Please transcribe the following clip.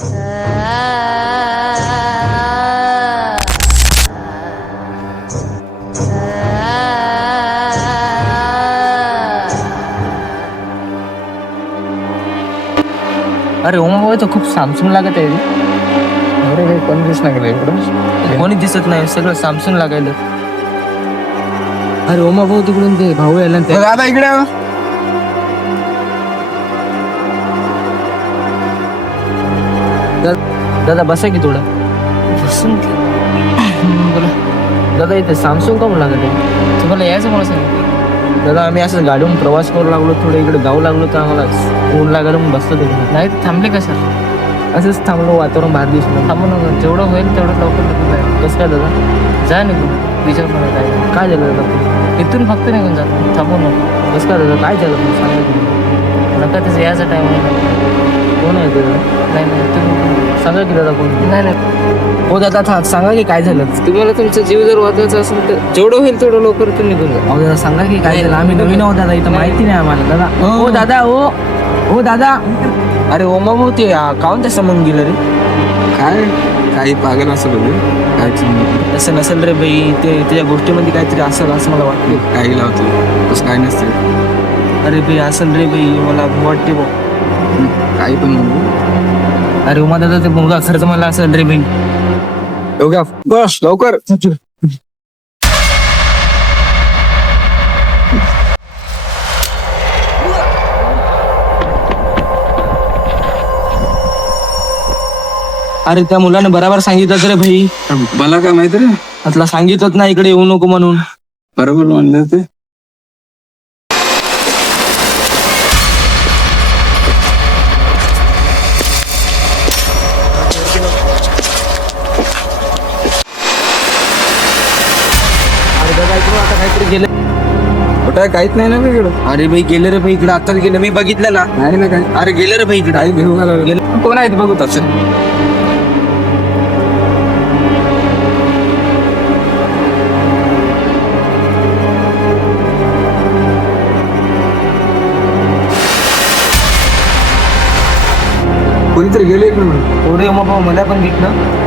अरे ओमा तर खूप सामसून लागत आहे रे. अरे काही कोण दिसत नाही गेलं इकडं. कोणी दिसत नाही, सगळं सामसून लागायलं. अरे ओमा भाऊ तिकडून ते भाऊ यायला ना ते. दादा इकडे ये. दादा बसा की थोडं. बसून बोला दादा. इथे सामसून का म्हणून लागत आहे? तुम्हाला यायचं मला सांगितलं दादा. आम्ही असं गाडीहून प्रवास करू लागलो, थोडं इकडे जाऊ लागलो तर आम्हाला ऊन लागलं म्हणून बसतो तिकडे. नाही थांबले का सर? असंच थांबलो, वातावरण बाहेर दिसलं. थांबू नका, जेवढं होईल तेवढं लवकर जाईल. कसं काय दादा? जा निघून विचार मला काय झालं दादा? इथून फक्त निघून जा, थांबू नका. कसं काय दादा? काय झालं तुम्ही सांगा तुम्ही. नका त्याचं यायचा टाईम आहे. कोण आहे दादा? नाही नाही तुम्ही सांगा की दादा कोण. नाही नाही हो दादा सांगा की काय झालं. तुम्हाला तुमचा जीव जर वाचवायचा असेल तर जेवढं होईल तेवढं लवकर तुम्ही निघून जा. हो दादा सांगा की काय झालं. आम्ही नवीन आहोत दादा, इथं माहिती नाही आम्हाला दादा. हो दादा. हो दादा. अरे ओमा भाऊ ते काहून तसं मग गेलं रे? काय काही पागल असं बघ. काय तसं नसेल रे बाई, ते त्याच्या गोष्टीमध्ये काहीतरी असेल असं मला वाटतं. काही लावतो तसं काय नसते. अरे बाई असेल रे बाई, मला वाटते भाऊ. काही पण म्हणू. अरे उमा दादा ते मुलगा खरंच मला असेल रे बाई. योगा बस लवकर. अरे त्या मुलाने बरोबर सांगितलं रे भाई. मला काय माहिती रे. आता सांगितलंच ना इकडे येऊ नको म्हणून. बरोबर म्हणलं ते. अरे दादा इकडे आता काहीतरी गेलं. कुठं काहीच नाही ना इकडं. अरे भाई गेलं रे भाई इकडे, आताच गेलं. मी बघितलं ना. नाही ना काही. अरे गेलं रे भाई इकडे. काही घेऊ गेलं. कोण आहेत बघू तसं. कोणीतरी गेले इकडून. थोडे उमा भाऊ मला पण दिसलं.